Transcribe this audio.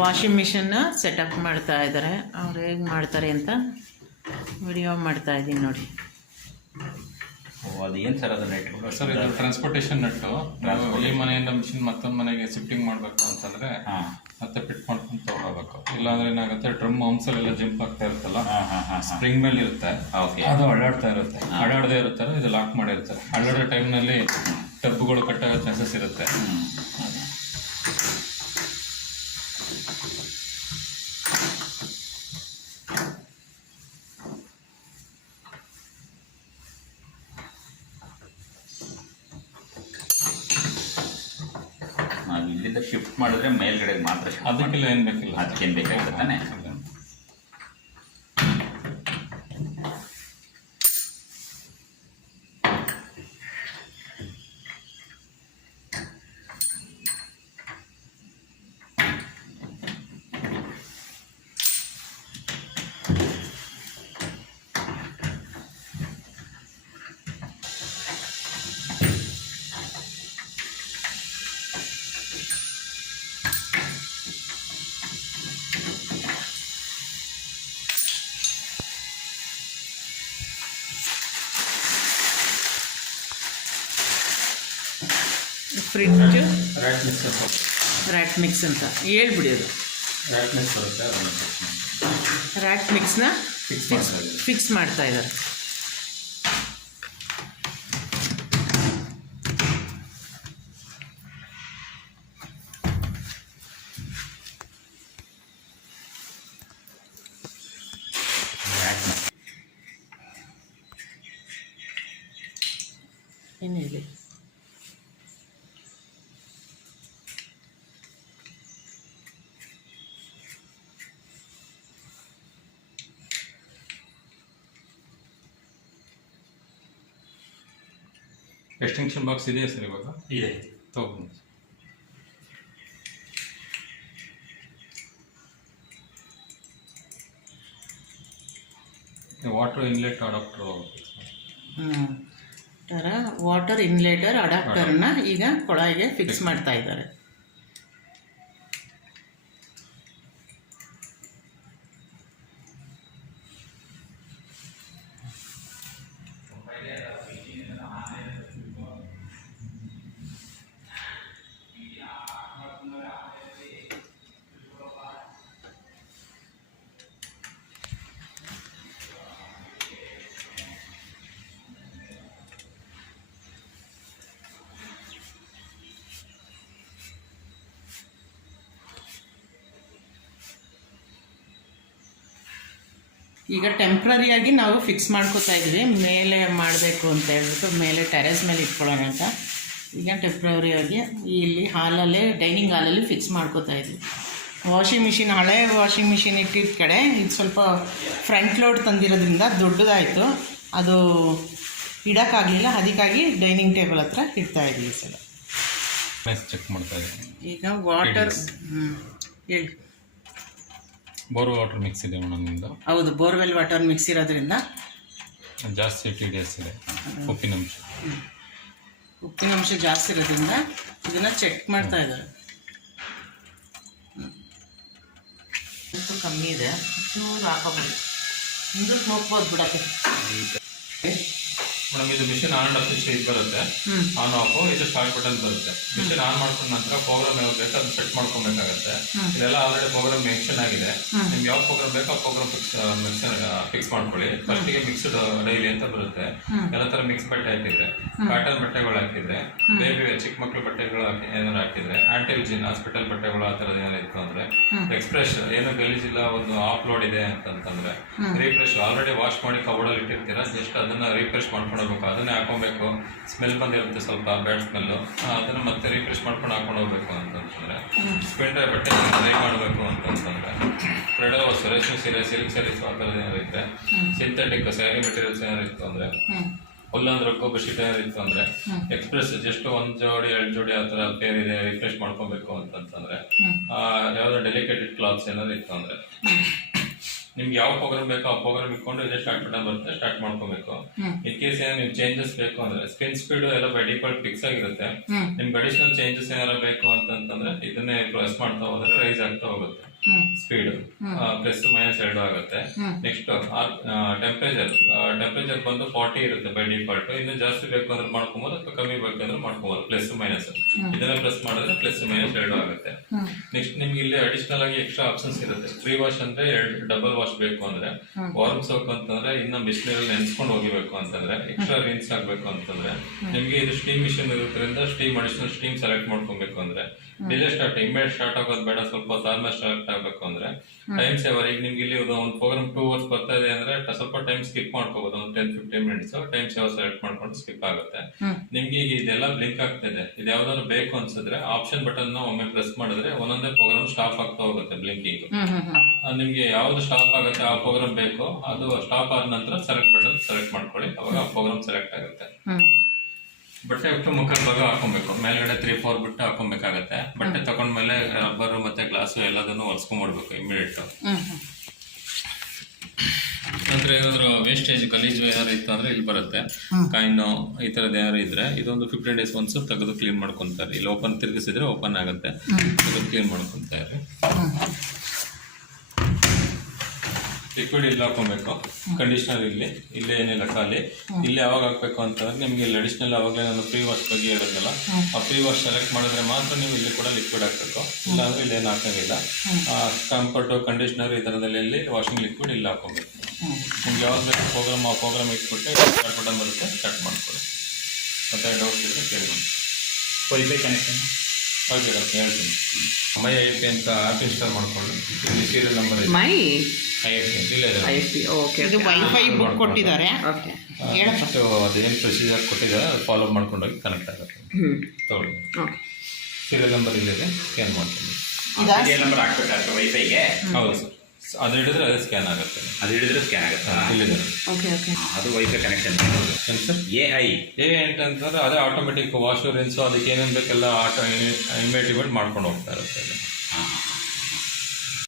Washing ಮಿಷನ್ನ setup ಮಾಡ್ತಾ ಇದ್ದಾರೆ. ಅವ್ರು ಹೇಗೆ ಮಾಡ್ತಾರೆ ಅಂತ ವಿಡಿಯೋ ಮಾಡ್ತಾ ಇದ್ದೀನಿ ನೋಡಿ. ಅದು ಏನು ಸರ್ ಅದು ನೆಟ್? ಸರ್ ಇದು ಟ್ರಾನ್ಸ್ಪೋರ್ಟೇಷನ್ ನೆಟ್ಟು. ಈ ಮನೆಯಿಂದ ಮಿಷಿನ್ ಮತ್ತೊಂದು ಮನೆಗೆ ಶಿಫ್ಟಿಂಗ್ ಮಾಡಬೇಕು ಅಂತಂದರೆ ಮತ್ತೆ ಫಿಟ್ ಮಾಡ್ಕೊಂಡು ತೊಗೊಳ್ಬೇಕು. ಇಲ್ಲಾಂದ್ರೆ ಏನಾಗುತ್ತೆ, ಡ್ರಮ್ ಹಂಸಲೆಲ್ಲ ಜಂಪ್ ಆಗ್ತಾ ಇರುತ್ತಲ್ಲ, ಸ್ಪ್ರಿಂಗ್ ಮೇಲೆ ಇರುತ್ತೆ, ಅದು ಅಳ್ಳಾಡ್ತಾ ಇರುತ್ತೆ. ಅಳ್ಳಾಡದೇ ಇರುತ್ತಲ್ಲ, ಇದು ಲಾಕ್ ಮಾಡಿರ್ತಾರೆ. ಅಳ್ಳಾಡೋ ಟೈಮ್ನಲ್ಲಿ ಟಬ್ಗಳು ಕಟ್ಟಾಗೋ ಚಾನ್ಸಸ್ ಇರುತ್ತೆ. ಇಲ್ಲಿಂದ ಶಿಫ್ಟ್ ಮಾಡಿದ್ರೆ ಮೇಲ್ಗಡೆ ಮಾತ್ರ, ಅದಕ್ಕೆಲ್ಲ ಏನು ಬೇಕಿಲ್ಲ, ಅದಕ್ಕೇನು ಬೇಕಾಗುತ್ತೆ ತಾನೆ. Fridge rat rat mix mix ಅಂತ ಹೇಳ್ಬಿಡಿ. ಅದು ರ್ಯಾಟ್ ಮಿಕ್ಸ್ ಬರುತ್ತೆ, ರ್ಯಾಟ್ ಮಿಕ್ಸ್ನ ಫಿಕ್ಸ್ ಮಾಡ್ತಾ ಇದ್ದಾರೆ. ಏನು ಹೇಳಿ, ಎಕ್ಸ್ಟೆನ್ಷನ್ ಬಾಕ್ಸ್ ಇದೆಯಾ ಸರ್? ಇವಾಗ ಇದೆ, ತಗೊಂಡು ವಾಟರ್ ಇನ್ಲೆಟ್ ಅಡಾಪ್ಟರ್ ವಾಟರ್ ಇನ್ಲೇಟರ್ ಅಡಾಪ್ಟರ್ನ ಈಗ ಕೊಳಾಯಿಗೆ ಫಿಕ್ಸ್ ಮಾಡ್ತಾ ಇದ್ದಾರೆ. ಈಗ ಟೆಂಪ್ರರಿಯಾಗಿ ನಾವು ಫಿಕ್ಸ್ ಮಾಡ್ಕೋತಾ ಇದ್ವಿ, ಮೇಲೆ ಮಾಡಬೇಕು ಅಂತ ಹೇಳ್ಬಿಟ್ಟು ಮೇಲೆ ಟೆರೆಸ್ ಮೇಲೆ ಇಟ್ಕೊಳ್ಳೋಣ ಅಂತ. ಈಗ ಟೆಂಪ್ರರಿಯಾಗಿ ಇಲ್ಲಿ ಹಾಲಲ್ಲೇ, ಡೈನಿಂಗ್ ಹಾಲಲ್ಲಿ ಫಿಕ್ಸ್ ಮಾಡ್ಕೋತಾ ಇದ್ವಿ. ವಾಷಿಂಗ್ ಮಿಷಿನ್, ಹಳೆ ವಾಷಿಂಗ್ ಮಿಷಿನ್ ಇಟ್ಟಿದ್ದ ಕಡೆ ಇದು ಸ್ವಲ್ಪ ಫ್ರಂಟ್ ಲೋಡ್ ತಂದಿರೋದ್ರಿಂದ ದೊಡ್ಡದಾಯಿತು, ಅದು ಇಡೋಕ್ಕಾಗಲಿಲ್ಲ. ಅದಕ್ಕಾಗಿ ಡೈನಿಂಗ್ ಟೇಬಲ್ ಹತ್ರ ಇಡ್ತಾ ಇದ್ವಿ. ಸಲ ಚೆಕ್ ಮಾಡ್ತಾ ಇದ್ದೀವಿ. ಈಗ ವಾಟರ್ ಹೇಳಿ, ಬೋರ್ ವಾಟರ್ ಮಿಕ್ಸ್ ಇದೆ ನಿಮ್ಮದು? ಹೌದು, ಬೋರ್ವೆಲ್ ವಾಟರ್ ಮಿಕ್ಸ್ ಇರೋದ್ರಿಂದ ಜಾಸ್ತಿ TDS ಇದೆ, ಉಪ್ಪಿನಂಶ ಜಾಸ್ತಿ ಇರೋದ್ರಿಂದ ಇದನ್ನು ಚೆಕ್ ಮಾಡ್ತಾ ಇದ್ದಾರೆ. ಕಮ್ಮಿ ಇದೆ, ಚೂರು ಹಾಕೋಬೋದು, ಹಿಂದಕ್ಕೆ ಹೋಗ್ಬೋದು ಬಿಡಕ್ಕೆ. ಮೇಡಮ್ ಇದು ಮಿಷಿನ್ ಆನ್ ಆಫ್ ಸ್ವಿಚ್ ಇದು ಬರುತ್ತೆ, ಆನ್ ಆಫ್, ಇದು ಸ್ಟಾರ್ಟ್ ಬಟನ್ ಬರುತ್ತೆ. ಮಿಷಿನ್ ಆನ್ ಮಾಡ್ಕೊಂಡ ನಂತರ ಪ್ರೋಗ್ರಾಮ್ ಯಾವ್ದು ಬೇಕು ಅದನ್ನ ಸೆಟ್ ಮಾಡ್ಕೊಬೇಕಾಗತ್ತೆ. ಇದೆಲ್ಲ ಆಲ್ರೆಡಿ ಪ್ರೋಗ್ರಾಮ್ ಮೆನ್ಷನ್ ಆಗಿದೆ. ನಿಮ್ಗೆ ಯಾವ ಪ್ರೋಗ್ರಾಮ್ ಬೇಕೋ ಆ ಪ್ರೋಗ್ರಾಮ್ ಫಿಕ್ಸ್ ಮಾಡ್ಕೊಳ್ಳಿ. ಫಸ್ಟಿಗೆ ಮಿಕ್ಸ್ಡ್ ಡೈಲಿ ಅಂತ ಬರುತ್ತೆ, ಎಲ್ಲ ತರ ಮಿಕ್ಸ್ ಬಟ್ಟೆ ಹಾಕಿದ್ರೆ, ಕಾಟನ್ ಬಟ್ಟೆಗಳು ಹಾಕಿದ್ರೆ, ಬೇಬಿ ಚಿಕ್ಕ ಮಕ್ಳು ಬಟ್ಟೆಗಳು ಏನಾದ್ರು ಹಾಕಿದ್ರೆ, ಆಂಟಿಲ್ಜಿನ್ ಹಾಸ್ಪಿಟಲ್ ಬಟ್ಟೆಗಳು ಆ ಥರದ್ದು ಏನಾದ್ರು ಇತ್ತು ಅಂದ್ರೆ, ಎಕ್ಸ್ಪ್ರೆಸ್ ಏನು ಗಲೀಜಿಲ್ಲ, ಒಂದು ಆಫ್ ಲೋಡ್ ಇದೆ ಅಂತಂದ್ರೆ ರೀಫ್ರೆಶ್ ಆಲ್ರೆಡಿ ವಾಶ್ ಮಾಡಿ ಕಬೋರ್ಡಲ್ಲಿ ಇಟ್ಟಿರ್ತೀರಾ, ಜಸ್ಟ್ ಅದನ್ನ ರೀಫ್ರೆಶ್ ಮಾಡ್ಕೊಂಡು ಅದನ್ನೇ ಹಾಕೊಬೇಕು. ಸ್ಮೆಲ್ ಬಂದಿರುತ್ತೆ ಸ್ವಲ್ಪ, ಬ್ಯಾಡ್ ಸ್ಮೆಲ್ಲು, ಅದನ್ನು ಮತ್ತೆ ರಿಫ್ರೆಶ್ ಮಾಡ್ಕೊಂಡು ಹಾಕೊಂಡು ಹೋಗ್ಬೇಕು ಅಂತಂದ್ರೆ, ಸ್ಪೆಂಡ್ರೆ ಬಟ್ಟೆ ಡ್ರೈ ಮಾಡಬೇಕು ಅಂತಂತಂದ್ರೆ, ರೇಷನ್ ಸೀರೆ, ಸಿಲ್ಕ್ ಸ್ಯಾರೀಸ್ ಆ ಥರದ್ದು ಏನಾರು ಇದ್ದರೆ, ಸಿಂಥೆಟಿಕ್ ಸ್ಯಾರಿ ಮೆಟೀರಿಯಲ್ಸ್ ಏನಾರು ಇತ್ತು ಅಂದರೆ, ಹುಲ್ಲಂದ್ರೆ ಬೆಡ್ಶೀಟ್ ಏನಾರು ಇತ್ತು ಅಂದರೆ, ಎಕ್ಸ್ಪ್ರೆಸ್ ಜಸ್ಟ್ ಒಂದು ಜೋಡಿ 2 ಜೋಡಿ ಆ ಥರ ಪೇರ್ ಇದೆ, ರಿಫ್ರೆಶ್ ಮಾಡ್ಕೊಬೇಕು ಅಂತಂತಂದ್ರೆ, ಯಾವುದೋ ಡೆಲಿಕೇಟೆಡ್ ಕ್ಲಾತ್ಸ್ ಏನಾದ್ರು ಇತ್ತು ಅಂದರೆ, ನಿಮ್ಗೆ ಯಾವ ಪ್ರೋಗ್ರಾಮ್ ಬೇಕೋ ಆ ಪ್ರೋಗ್ರಾಮ್ ಇಟ್ಕೊಂಡು ಇದೇ ಸ್ಟಾರ್ಟ್ ಬಟನ್ ಬರುತ್ತೆ, ಸ್ಟಾರ್ಟ್ ಮಾಡ್ಕೋಬೇಕು. ಇನ್ ಕೇಸ್ ಏನಾದ್ರು ನೀವು ಚೇಂಜಸ್ ಬೇಕು ಅಂದ್ರೆ, ಸ್ಕ್ರೀನ್ ಸ್ಪೀಡ್ ಎಲ್ಲ ಬೈ ಡಿಫಾಲ್ಟ್ ಫಿಕ್ಸ್ ಆಗಿರುತ್ತೆ. ನಿಮ್ಗೆ ಅಡಿಷನಲ್ ಚೇಂಜಸ್ ಏನಾರು ಬೇಕು ಅಂತಂದ್ರೆ ಇದನ್ನೇ ಪ್ರೆಸ್ ಮಾಡ್ತಾ ಹೋದ್ರೆ ರೈಸ್ ಆಗ್ತಾ ಹೋಗುತ್ತೆ. ಸ್ಪೀಡ್ ಪ್ಲಸ್ ಮೈನಸ್ 2 ಆಗುತ್ತೆ. ನೆಕ್ಸ್ಟ್ ಟೆಂಪರೇಚರ್ ಬಂದು 40 ಇರುತ್ತೆ ಬೈ ಡಿಫಾಲ್ಟ್. ಇನ್ನು ಜಾಸ್ತಿ ಬೇಕು ಅಂದ್ರೆ ಮಾಡ್ಕೊಬೋದು ಅಥವಾ ಕಮ್ಮಿ ಬೇಕಂದ್ರೆ ಮಾಡ್ಕೊಬೋದು, ಪ್ಲಸ್ ಮೈನಸ್. ಇದನ್ನ ಪ್ಲಸ್ ಮಾಡಿದ್ರೆ ಪ್ಲಸ್ ಮೈನಸ್ 2 ಆಗುತ್ತೆ. ನೆಕ್ಸ್ಟ್ ನಿಮ್ಗೆ ಇಲ್ಲಿ ಅಡಿಷನಲ್ ಆಗಿ ಎಕ್ಸ್ಟ್ರಾ ಆಪ್ಷನ್ಸ್ ಇರುತ್ತೆ. ಫ್ರೀ ವಾಶ್ ಅಂದ್ರೆ ಡಬಲ್ ವಾಶ್ ಬೇಕು ಅಂದ್ರೆ, ವಾರ್ಮ್ ಸೋಪ್ ಅಂತಂದ್ರೆ ಇನ್ನ ಬಿಸಿನೀರಲ್ಲಿ ನೆನ್ಸ್ಕೊಂಡು ಹೋಗಿಬೇಕು ಅಂತಂದ್ರೆ, ಎಕ್ಸ್ಟ್ರಾ ರಿನ್ಸ್ ಆಗ್ಬೇಕು ಅಂತಂದ್ರೆ ನಿಮ್ಗೆ ಇದು ಸ್ಟೀಮ್ ಮಿಷಿನ್ ಇರೋದ್ರಿಂದ ಅಡಿಷನಲ್ ಸ್ಟೀಮ್ ಸೆಲೆಕ್ಟ್ ಮಾಡ್ಕೊಬೇಕು ಅಂದ್ರೆ ಡಿಲೇ ಇಮಿಡಿಯೇಟ್ ಸ್ಟಾರ್ಟ್ ಆಗೋದು ಬೇಡ, ಸ್ವಲ್ಪ ಹೊತ್ತು ಆದ್ಮೇಲೆ ಸ್ಟಾರ್ಟ್ ಆಗ್ಬೇಕು ಅಂದ್ರೆ ಟೈಮ್ ಸೇವರ್. ಈಗ ನಿಮ್ಗೆ ಇಲ್ಲಿ ಒಂದು ಪ್ರೋಗ್ರಾಮ್ 2 hours ಬರ್ತಾ ಇದೆ ಅಂದ್ರೆ ಸ್ವಲ್ಪ ಟೈಮ್ ಸ್ಕಿಪ್ ಮಾಡ್ಕೋಬಹುದು, ಒಂದು 10-15 minutes ಟೈಮ್ ಸೇವರ್ ಸೆಲೆಕ್ಟ್ ಮಾಡ್ಕೊಂಡು ಸ್ಕಿಪ್ ಆಗುತ್ತೆ. ನಿಮ್ಗೆ ಈಗ ಇದೆಲ್ಲ ಬ್ಲಿಂಕ್ ಆಗ್ತಿದೆ. ಇದು ಯಾವ್ದಾದ್ರು ಬೇಕು ಅನ್ಸಿದ್ರೆ ಆಪ್ಷನ್ ಬಟನ್ ಒಮ್ಮೆ ಪ್ರೆಸ್ ಮಾಡಿದ್ರೆ ಒಂದೊಂದೇ ಪ್ರೋಗ್ರಾಮ್ ಸ್ಟಾಪ್ ಆಗ್ತಾ ಹೋಗುತ್ತೆ ಬ್ಲಿಂಕಿಂಗ್. ನಿಮ್ಗೆ ಯಾವ್ದು ಸ್ಟಾಪ್ ಆಗುತ್ತೆ ಆ ಪ್ರೋಗ್ರಾಮ್ ಬೇಕು, ಅದು ಸ್ಟಾಪ್ ಆದ ನಂತರ ಸೆಲೆಕ್ಟ್ ಬಟನ್ ಸೆಲೆಕ್ಟ್ ಮಾಡ್ಕೊಳ್ಳಿ, ಅವಾಗ ಆ ಪ್ರೋಗ್ರಾಮ್ ಸೆಲೆಕ್ಟ್ ಆಗುತ್ತೆ. ಬಟ್ಟೆ ಅಷ್ಟು ಮುಖದ ಭಾಗ ಹಾಕೊಬೇಕು, ಮೇಲ್ಗಡೆ 3-4 ಬಿಟ್ಟು ಹಾಕೊಬೇಕಾಗತ್ತೆ. ಬಟ್ಟೆ ತಗೊಂಡ್ಮೇಲೆ ರಬ್ಬರ್ ಮತ್ತೆ ಗ್ಲಾಸು ಎಲ್ಲದನ್ನು ಒರೆಸ್ಕೊಂಡ್ಬಿಡ್ಬೇಕು ಇಮಿಡಿಯೇಟ್. ನಂತರ ಏನಾದ್ರು ವೇಸ್ಟೇಜ್ ಗಲೀಜು ಏನಾದ್ರು ಇತ್ತು ಅಂದ್ರೆ ಇಲ್ಲಿ ಬರುತ್ತೆ. ಕಾಯಿನು ಈ ತರದ್ ಏನಾದ್ರು ಇದ್ರೆ ಇದೊಂದು 15 days once ತೆಗೆದು ಕ್ಲೀನ್ ಮಾಡ್ಕೊಂತಾರೆ. ಇಲ್ಲಿ ಓಪನ್ ತಿರುಗಿಸಿದ್ರೆ ಓಪನ್ ಆಗುತ್ತೆ, ತೆಗೆದು ಕ್ಲೀನ್ ಮಾಡ್ಕೊಂತಾರೆ. ಲಿಕ್ವಿಡ್ ಇಲ್ಲಿ ಹಾಕೊಬೇಕು, ಕಂಡೀಷನರ್ ಇಲ್ಲಿ ಏನಿಲ್ಲ ಖಾಲಿ. ಇಲ್ಲಿ ಯಾವಾಗ ಹಾಕ್ಬೇಕು ಅಂತಂದ್ರೆ ನಿಮ್ಗೆ ಇಲ್ಲಿ ಅಡಿಷನಲ್ ಅವಾಗಲೇ ನಾನು ಫ್ರೀ ವಾಶ್ ಬಗ್ಗೆ ಇರೋದಲ್ಲ, ಆ ಫ್ರೀ ವಾಶ್ ಸೆಲೆಕ್ಟ್ ಮಾಡಿದ್ರೆ ಮಾತ್ರ ನೀವು ಇಲ್ಲಿ ಕೂಡ ಲಿಕ್ವಿಡ್ ಹಾಕ್ಬೇಕು, ಇಲ್ಲ ಅಂದ್ರೆ ಇಲ್ಲಿ ಏನು ಹಾಕಂಗಿಲ್ಲ. ಕಂಫರ್ಟು ಕಂಡೀಷನರ್ ಈ ಥರದಲ್ಲಿ ಇಲ್ಲಿ ವಾಷಿಂಗ್ ಲಿಕ್ವಿಡ್ ಇಲ್ಲಿ ಹಾಕೊಬೇಕು. ನಿಮ್ಗೆ ಯಾವಾಗ ಬೇಕು ಪ್ರೋಗ್ರಾಮ್ ಆ ಪ್ರೋಗ್ರಾಮ್ ಇಟ್ಬಿಟ್ಟು ಸ್ಟಾರ್ಟ್ ಬಟನ್ ಬರುತ್ತೆ, ಸ್ಟಾರ್ಟ್ ಮಾಡ್ಕೊಳ್ಳಿ. ಮತ್ತೆ ಡೌಟ್ಸ್ ಇದ್ರೆ ಕೇಳಿ. ವೈಫೈ ಕನೆಕ್ಷನ್ ಓಕೆ ಹೇಳ್ತೀನಿ. ಮೈ ಐಪಿ ಅಂತ ಆ್ಯಪ್ ಇನ್ಸ್ಟಾಲ್ ಮಾಡ್ಕೊಳ್ಳಿ. ಇಲ್ಲಿ ಸೀರಿಯಲ್ ನಂಬರ್ ಇದೆ, ಮೈ ಇದು ವೈಫೈ ಬುಕ್ ಕೊಟ್ಟಿದ್ದಾರೆ. ನೆಕ್ಸ್ಟ್ ಅದೇನು ಪ್ರೊಸೀಜರ್ ಕೊಟ್ಟಿದ್ದಾರೆ ಅದು ಫಾಲೋ ಮಾಡ್ಕೊಂಡೋಗಿ ಕನೆಕ್ಟ್ ಆಗುತ್ತೆ. ತಗೊಳ್ಳಿ, ಸೀರಿಯಲ್ ನಂಬರ್ ಇಲ್ಲಿದೆ, ಸ್ಕ್ಯಾನ್ ಮಾಡ್ಕೊಂಡು. ಸೀರಿಯಲ್ ನಂಬರ್ ಹಾಕ್ಬೇಕಾಗುತ್ತೆ ವೈಫೈಗೆ. ಹೌದು ಸರ್, ಅದು ಹಿಡಿದ್ರೆ ಅದೇ ಸ್ಕ್ಯಾನ್ ಆಗುತ್ತೆ. ಅದು ಹಿಡಿದ್ರೆ ಸ್ಕ್ಯಾನ್ ಆಗುತ್ತೆ. ಇಲ್ಲಿದೆ ಅದು ವೈಫೈ ಕನೆಕ್ಷನ್. ಏನು ಸರ್ ಎ ಅಂತಂದ್ರೆ ಅದೇ ಆಟೋಮೆಟಿಕ್ ವಾಶ್ ರಿನ್ಸು ಅದಕ್ಕೆ ಏನೇನು ಬೇಕೆಲ್ಲ ಇಮಿಡಿಯೇಟ್ ಮಾಡ್ಕೊಂಡು ಹೋಗ್ತಾ ಇರುತ್ತೆ.